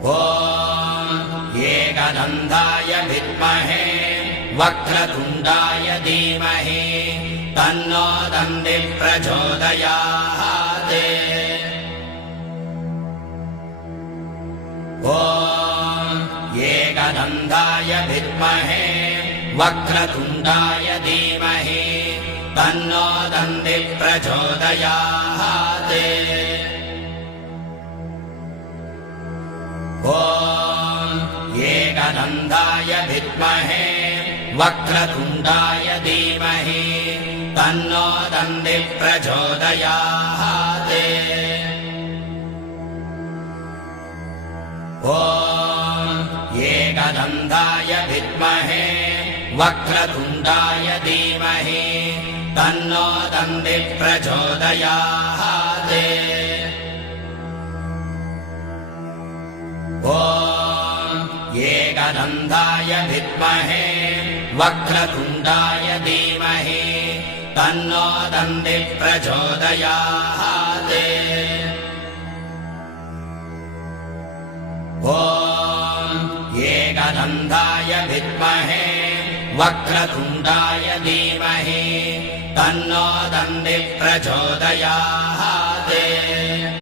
ॐ एकदन्ताय विद्महे वक्रतुण्डाय धीमहि तन्नो दन्तिः प्रचोदयात्। ॐ एकदन्ताय विद्महे वक्रतुण्डाय धीमहि तन्नो दन्तिः प्रचोदयात्। ॐ एकदन्ताय विद्महे वक्रतुण्डाय धीमहि तन्नो दन्तिः प्रचोदयात्। ॐ एकदन्ताय विद्महे वक्रतुण्डाय धीमहि तन्नो दन्तिः प्रचोदयात्। ॐ एकदन्ताय विद्महे वक्रतुण्डाय धीमहि तन्नो दन्तिः प्रचोदयात्। ॐ एकदन्ताय विद्महे वक्रतुण्डाय धीमहि तन्नो दन्तिः प्रचोदयात्।